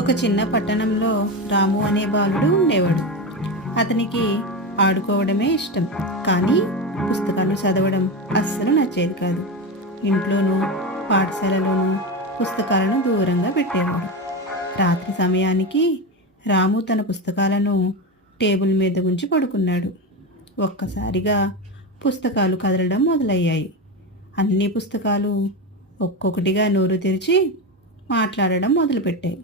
ఒక చిన్న పట్టణంలో రాము అనే బాలుడు ఉండేవాడు. అతనికి ఆడుకోవడమే ఇష్టం, కానీ పుస్తకాలు చదవడం అస్సలు నచ్చేది కాదు. ఇంట్లోనూ పాఠశాలలోనూ పుస్తకాలను దూరంగా పెట్టేవాడు. రాత్రి సమయానికి రాము తన పుస్తకాలను టేబుల్ మీద ఉంచి పడుకున్నాడు. ఒక్కసారిగా పుస్తకాలు కదలడం మొదలయ్యాయి. అన్ని పుస్తకాలు ఒక్కొక్కటిగా నోరు తెరిచి మాట్లాడడం మొదలుపెట్టాయి.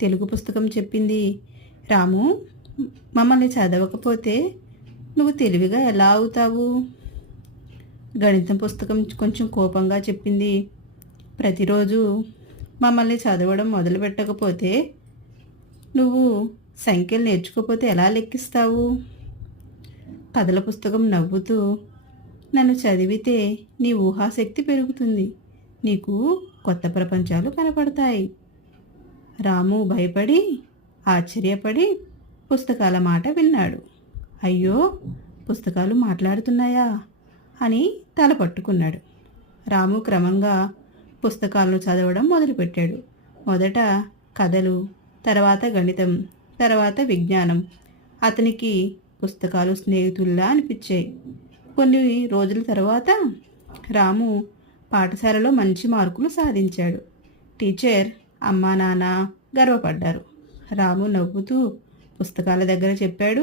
తెలుగు పుస్తకం చెప్పింది, రాము, మమ్మల్ని చదవకపోతే నువ్వు తెలివిగా ఎలా అవుతావు? గణితం పుస్తకం కొంచెం కోపంగా చెప్పింది, ప్రతిరోజు మమ్మల్ని చదవడం మొదలు పెట్టకపోతే నువ్వు సంఖ్యలు నేర్చుకోకపోతే ఎలా లెక్కిస్తావు? కథల పుస్తకం నవ్వుతూ, నన్ను చదివితే నీ ఊహాశక్తి పెరుగుతుంది, నీకు కొత్త ప్రపంచాలు కనపడతాయి. రాము భయపడి ఆశ్చర్యపడి పుస్తకాల మాట విన్నాడు. అయ్యో, పుస్తకాలు మాట్లాడుతున్నాయా అని తల పట్టుకున్నాడు. రాము క్రమంగా పుస్తకాలను చదవడం మొదలుపెట్టాడు. మొదట కథలు, తర్వాత గణితం, తర్వాత విజ్ఞానం. అతనికి పుస్తకాలు స్నేహితుల్లా అనిపించాయి. కొన్ని రోజుల తర్వాత రాము పాఠశాలలో మంచి మార్కులు సాధించాడు. టీచర్, అమ్మా నాన్న గర్వపడ్డారు. రాము నవ్వుతూ పుస్తకాల దగ్గర చెప్పాడు,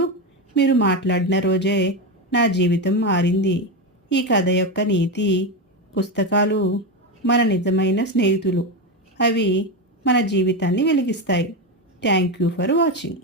మీరు మాట్లాడిన రోజే నా జీవితం మారింది. ఈ కథ యొక్క నీతి, పుస్తకాలు మన నిజమైన స్నేహితులు, అవి మన జీవితాన్ని వెలిగిస్తాయి. Thank you for watching.